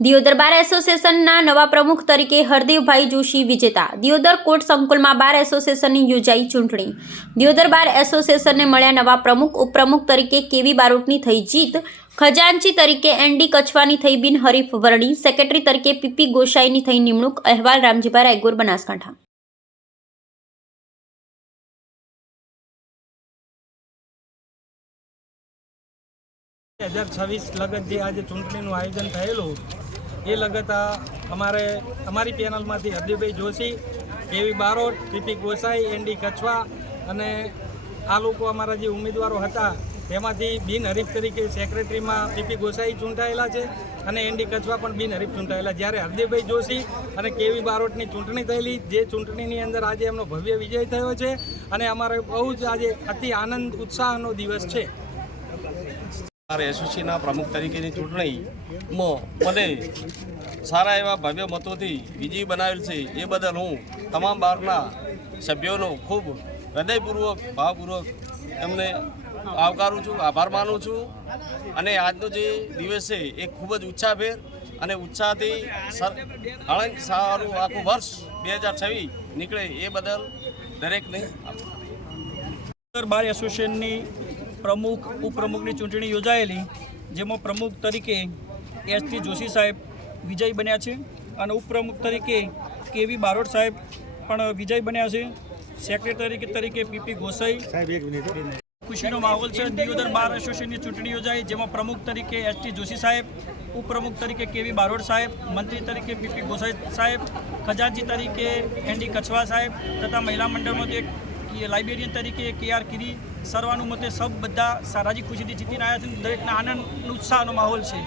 દિયોદર બાર એસોસિએશનના નવા પ્રમુખ તરીકે હરદેવભાઈ જોશી વિજેતા। દિયોદર કોટ સંકુલમાં બાર એસોસિએશનની યોજાઈ ચૂંટણી। દિયોદર બાર એસોસિએશનને મળ્યા નવા પ્રમુખ। ઉપપ્રમુખ તરીકે કેવી બારોટની થઈ જીત। ખજાનચી તરીકે એનડી કછવાની થઈ બિનહરીફ વરણી। સેક્રેટરી તરીકે પીપી ગોસાઈની થઈ નિમણૂક। અહેવાલ રામજીભાઈ રાયગોર, બનાસકાંઠા। 2026 લગત જે આજે ચૂંટણીનું આયોજન થયેલું એ લગત અમારી પેનલમાંથી હરદેવભાઈ જોશી, કેવી બારોટ, પીપી ગોસાઈ, એનડી કછવા અને આ લોકો અમારા જે ઉમેદવારો હતા તેમાંથી બિનહરીફ તરીકે સેક્રેટરીમાં પીપી ગોસાઈ ચૂંટાયેલા છે અને એનડી કછવા પણ બિનહરીફ ચૂંટાયેલા। જ્યારે હરદેવભાઈ જોશી અને કેવી બારોટની ચૂંટણી થયેલી, જે ચૂંટણીની અંદર આજે એમનો ભવ્ય વિજય થયો છે અને અમારે બહુ જ આજે અતિ આનંદ ઉત્સાહનો દિવસ છે। અમારા એસોસિએશનના પ્રમુખ તરીકેની ચૂંટણીમાં મને સારા એવા ભવ્ય મતોથી વિજયી બનાવેલ છે। એ બદલ હું તમામ બારના સભ્યોનો ખૂબ હૃદયપૂર્વક, ભાવપૂર્વક એમને આવકારું છું, આભાર માનું છું। અને આજનો જે દિવસ છે એ ખૂબ જ ઉત્સાહભેર અને ઉત્સાહથી સારું આખું વર્ષ 2026 નીકળે એ બદલ દરેકને બાર એસોસિએશનની પ્રમુખ ઉપપ્રમુખની ચૂંટણી યોજાયેલી, જેમાં પ્રમુખ તરીકે એસટી જોશી સાહેબ વિજય બન્યા છે અને ઉપપ્રમુખ તરીકે કેવી બારોટ સાહેબ પણ વિજય બન્યા છે। સેક્રેટરી તરીકે પીપી ગોસાઈ સાહેબ। ખુશીનો માહોલ છે। દિયોદર બાર એસોસિએશનની ચૂંટણી યોજાઈ, જેમાં પ્રમુખ તરીકે એસટી જોશી સાહેબ, ઉપપ્રમુખ તરીકે કેવી બારોટ સાહેબ, મંત્રી તરીકે પીપી ગોસાઈ સાહેબ, ખજાનચી તરીકે એનડી કછવા સાહેબ તથા મહિલા મંડળમાંથી લાઇબ્રેરિયન તરીકે KR કિરી સર્વાનુમતે સબ બધા રાજી ખુશીથી જીતીને આવ્યા છે। દરેકના આનંદ ઉત્સાહનો માહોલ છે।